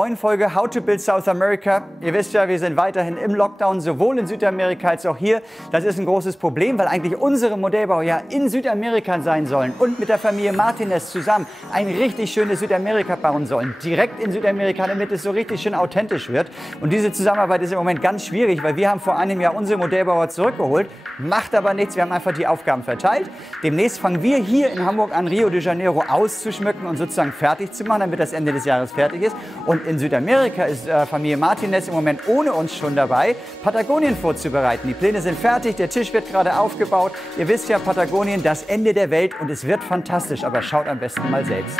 Neuen Folge How to Build South America. Ihr wisst ja, wir sind weiterhin im Lockdown, sowohl in Südamerika als auch hier. Das ist ein großes Problem, weil eigentlich unsere Modellbauer ja in Südamerika sein sollen und mit der Familie Martinez zusammen ein richtig schönes Südamerika bauen sollen. Direkt in Südamerika, damit es so richtig schön authentisch wird. Und diese Zusammenarbeit ist im Moment ganz schwierig, weil wir haben vor einem Jahr unsere Modellbauer zurückgeholt. Macht aber nichts, wir haben einfach die Aufgaben verteilt. Demnächst fangen wir hier in Hamburg an, Rio de Janeiro auszuschmücken und sozusagen fertig zu machen, damit das Ende des Jahres fertig ist. Und in Südamerika ist Familie Martinez im Moment ohne uns schon dabei, Patagonien vorzubereiten. Die Pläne sind fertig, der Tisch wird gerade aufgebaut. Ihr wisst ja, Patagonien, das Ende der Welt und es wird fantastisch, aber schaut am besten mal selbst.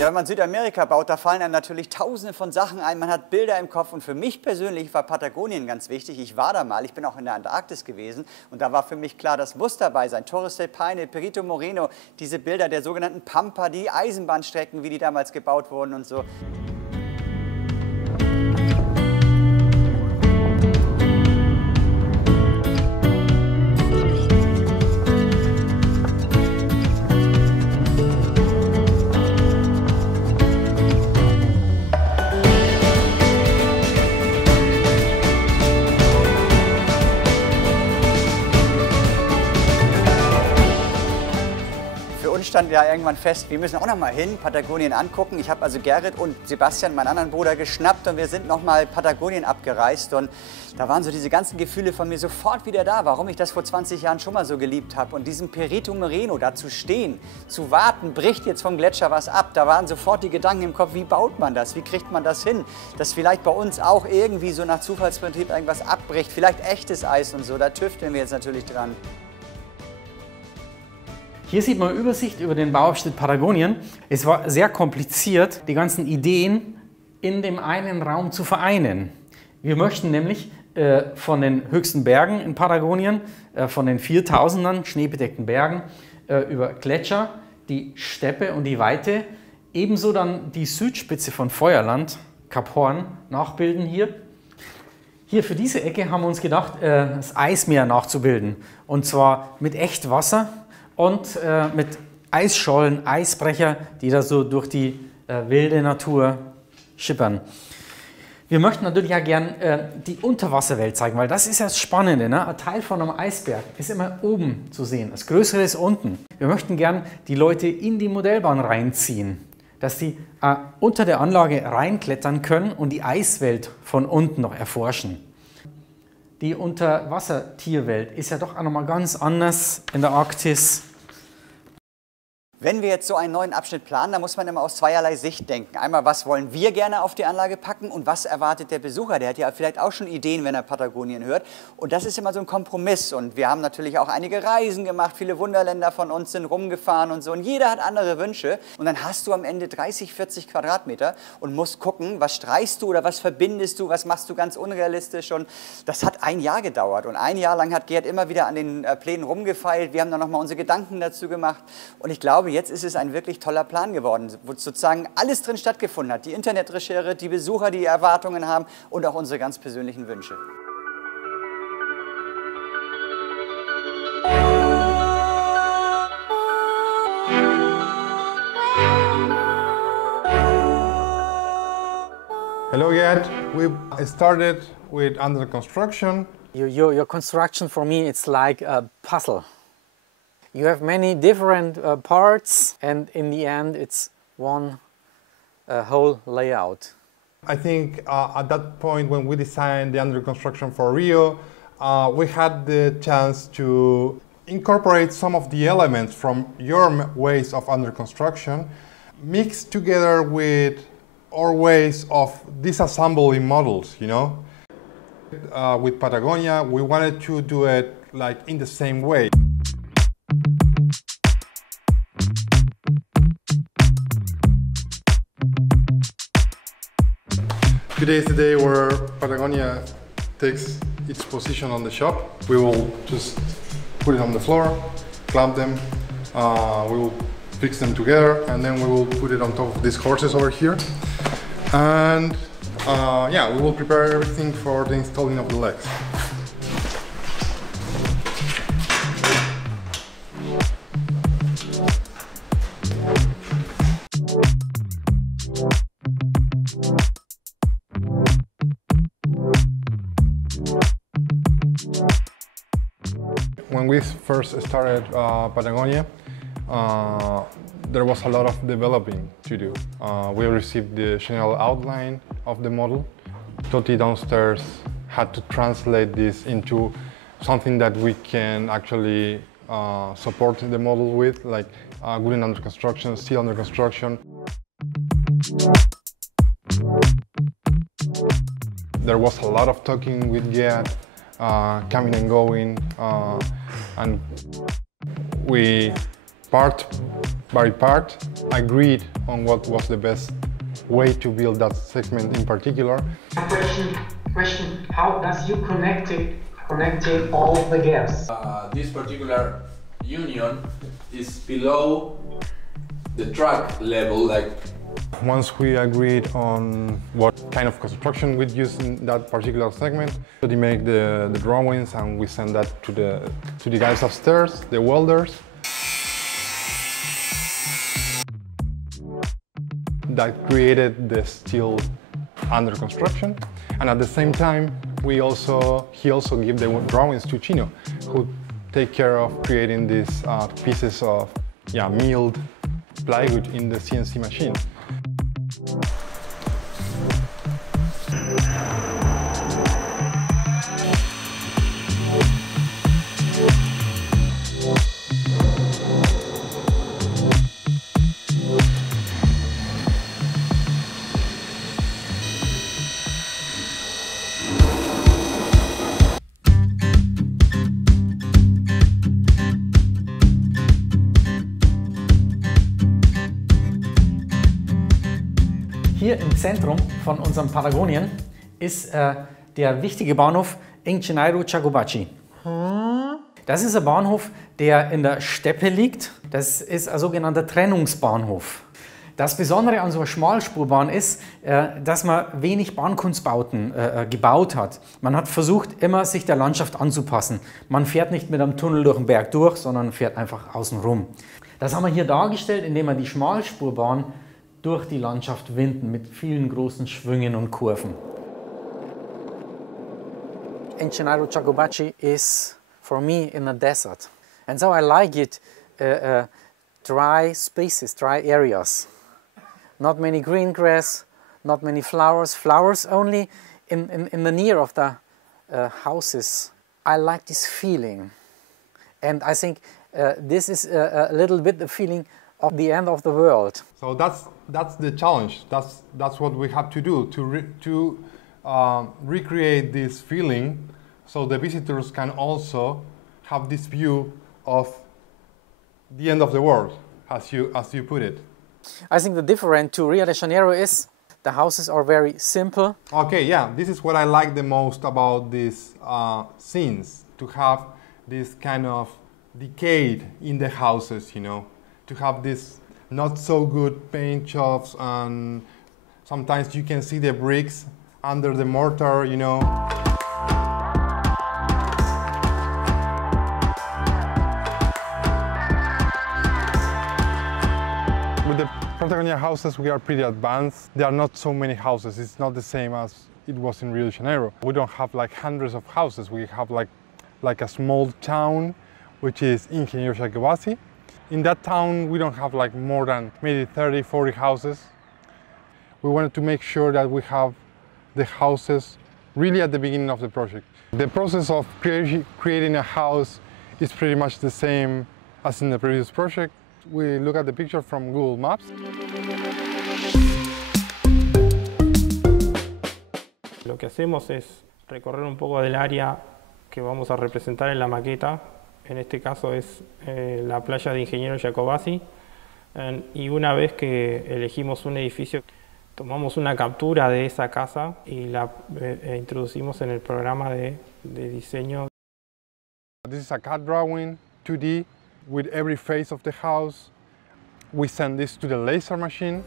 Wenn man Südamerika baut, da fallen einem natürlich tausende von Sachen ein. Man hat Bilder im Kopf und für mich persönlich war Patagonien ganz wichtig. Ich war da mal, ich bin auch in der Antarktis gewesen und da war für mich klar, das muss dabei sein. Torres del Paine, Perito Moreno, diese Bilder der sogenannten Pampa, die Eisenbahnstrecken, wie die damals gebaut wurden und so. Stand ja irgendwann fest, wir müssen auch noch mal hin, Patagonien angucken. Ich habe also Gerrit und Sebastian, meinen anderen Bruder, geschnappt und wir sind noch mal Patagonien abgereist und da waren so diese ganzen Gefühle von mir sofort wieder da, warum ich das vor 20 Jahren schon mal so geliebt habe und diesem Perito Moreno da zu stehen, zu warten, bricht jetzt vom Gletscher was ab, da waren sofort die Gedanken im Kopf, wie baut man das, wie kriegt man das hin, dass vielleicht bei uns auch irgendwie so nach Zufallsprinzip irgendwas abbricht, vielleicht echtes Eis und so, da tüfteln wir jetzt natürlich dran. Hier sieht man eine Übersicht über den Bauabschnitt Patagonien. Es war sehr kompliziert, die ganzen Ideen in dem einen Raum zu vereinen. Wir möchten nämlich von den höchsten Bergen in Patagonien, von den 4000ern schneebedeckten Bergen, über Gletscher, die Steppe und die Weite, ebenso dann die Südspitze von Feuerland, Kap Hoorn, nachbilden hier. Hier für diese Ecke haben wir uns gedacht, das Eismeer nachzubilden. Und zwar mit Echtwasser. Und mit Eisschollen, Eisbrecher, die da so durch die wilde Natur schippern. Wir möchten natürlich ja gern die Unterwasserwelt zeigen, weil das ist ja das Spannende. Ne? Ein Teil von einem Eisberg ist immer oben zu sehen, das Größere ist unten. Wir möchten gern die Leute in die Modellbahn reinziehen, dass sie unter der Anlage reinklettern können und die Eiswelt von unten noch erforschen. Die Unterwassertierwelt ist ja doch auch noch mal ganz anders in der Arktis. Wenn wir jetzt so einen neuen Abschnitt planen, dann muss man immer aus zweierlei Sicht denken. Einmal, was wollen wir gerne auf die Anlage packen und was erwartet der Besucher? Der hat ja vielleicht auch schon Ideen, wenn er Patagonien hört. Und das ist immer so ein Kompromiss. Und wir haben natürlich auch einige Reisen gemacht, viele Wunderländer von uns sind rumgefahren und so. Und jeder hat andere Wünsche. Und dann hast du am Ende 30, 40 Quadratmeter und musst gucken, was streichst du oder was verbindest du, was machst du ganz unrealistisch. Und das hat ein Jahr gedauert. Und ein Jahr lang hat Gerd immer wieder an den Plänen rumgefeilt. Wir haben dann nochmal unsere Gedanken dazu gemacht. Und ich glaube, jetzt ist es ein wirklich toller Plan geworden, wo sozusagen alles drin stattgefunden hat. Die Internetrecherche, die Besucher, die Erwartungen haben und auch unsere ganz persönlichen Wünsche. Hello, Gerd. We started with under construction. Your construction for me, it's like a puzzle. You have many different parts and in the end it's one whole layout. I think at that point when we designed the under construction for Rio, we had the chance to incorporate some of the elements from your ways of under construction, mixed together with our ways of disassembling models, you know. With Patagonia, we wanted to do it like in the same way. Today is the day where Patagonia takes its position on the shop. We will just put it on the floor, clamp them, we will fix them together, and then we will put it on top of these horses over here. And yeah, we will prepare everything for the installing of the legs. When we first started Patagonia, there was a lot of developing to do. We received the general outline of the model. Toti downstairs had to translate this into something that we can actually support the model with, like wooden under construction, steel under construction. There was a lot of talking with Gerd, coming and going, and we part by part agreed on what was the best way to build that segment in particular. Question, how does you connecting all the gaps? This particular union is below the track level, like. Once we agreed on what kind of construction we'd use in that particular segment, we make the drawings and we send that to the guys upstairs, the welders. That created the steel under construction, and at the same time he also gave the drawings to Chino, who take care of creating these pieces of milled plywood in the CNC machine. Hier im Zentrum von unserem Patagonien ist der wichtige Bahnhof Ingeniero Jacobacci. Das ist ein Bahnhof, der in der Steppe liegt. Das ist ein sogenannter Trennungsbahnhof. Das Besondere an so einer Schmalspurbahn ist, dass man wenig Bahnkunstbauten gebaut hat. Man hat versucht, immer sich der Landschaft anzupassen. Man fährt nicht mit einem Tunnel durch den Berg durch, sondern fährt einfach außen rum. Das haben wir hier dargestellt, indem wir die Schmalspurbahn durch die Landschaft winden mit vielen großen Schwüngen und Kurven. Ingeniero Jacobacci is for me in a desert, and so I like it dry spaces, dry areas. Not many green grass, not many flowers. Flowers only in the near of the houses. I like this feeling, and I think this is a little bit the feeling of the end of the world. So that's the challenge. That's what we have to do to recreate this feeling, so the visitors can also have this view of the end of the world, as you put it. I think the difference to Rio de Janeiro is the houses are very simple. Okay, yeah, this is what I like the most about these scenes, to have this kind of decay in the houses, you know, to have this not so good paint jobs, and sometimes you can see the bricks under the mortar, you know. With the Patagonia houses, we are pretty advanced. There are not so many houses. It's not the same as it was in Rio de Janeiro. We don't have like hundreds of houses. We have like a small town, which is Ingeniero Jacobacci. In that town, we don't have like more than maybe 30, 40 houses. We wanted to make sure that we have the houses really at the beginning of the project. The process of creating a house is pretty much the same as in the previous project. We look at the picture from Google Maps. Lo que hacemos es recorrer un poco del área que vamos a representar en la maqueta. En este caso es la playa de Ingeniero Jacobacci, y una vez que elegimos un edificio, tomamos una captura de esa casa y la introducimos en el programa de diseño. This is a CAD drawing, 2D, with every face of the house. We send this to the laser machine.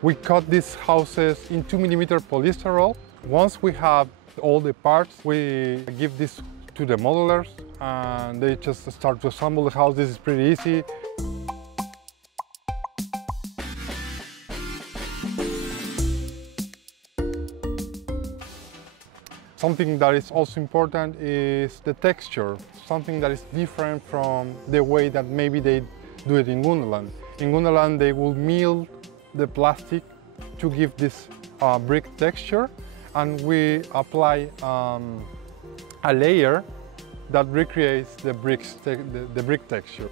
We cut these houses in 2mm polysterol. Once we have all the parts, we give this to the modelers and they just start to assemble the house. This is pretty easy. Something that is also important is the texture, something that is different from the way that maybe they do it in Wonderland. In Wonderland, they will mill the plastic to give this brick texture, and we apply a layer that recreates the brick texture.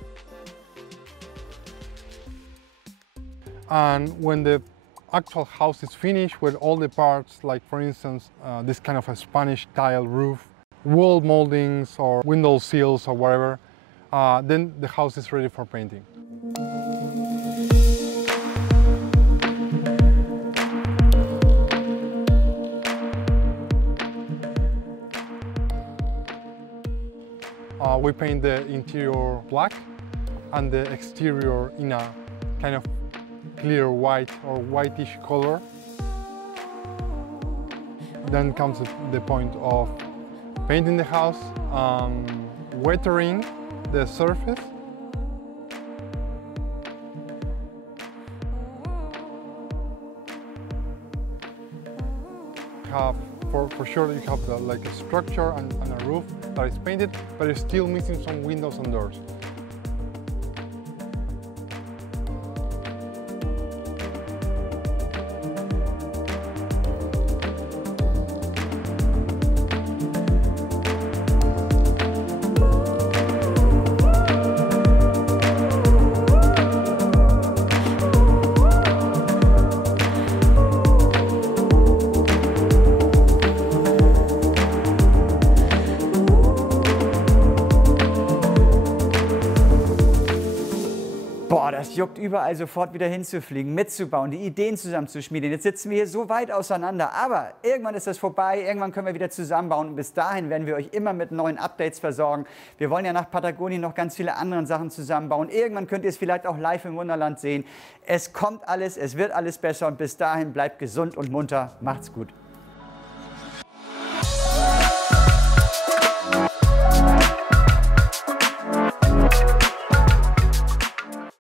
And when the actual house is finished with all the parts, like for instance this kind of a Spanish tile roof, wall moldings or window sills or whatever, then the house is ready for painting. We paint the interior black and the exterior in a kind of clear white or whitish color. Then comes the point of painting the house, weathering the surface. For sure you have like a structure and a roof that is painted, but it's still missing some windows and doors. Boah, das juckt überall sofort wieder hinzufliegen, mitzubauen, die Ideen zusammenzuschmieden. Jetzt sitzen wir hier so weit auseinander, aber irgendwann ist das vorbei, irgendwann können wir wieder zusammenbauen und bis dahin werden wir euch immer mit neuen Updates versorgen. Wir wollen ja nach Patagonien noch ganz viele andere Sachen zusammenbauen. Irgendwann könnt ihr es vielleicht auch live im Wunderland sehen. Es kommt alles, es wird alles besser und bis dahin bleibt gesund und munter. Macht's gut.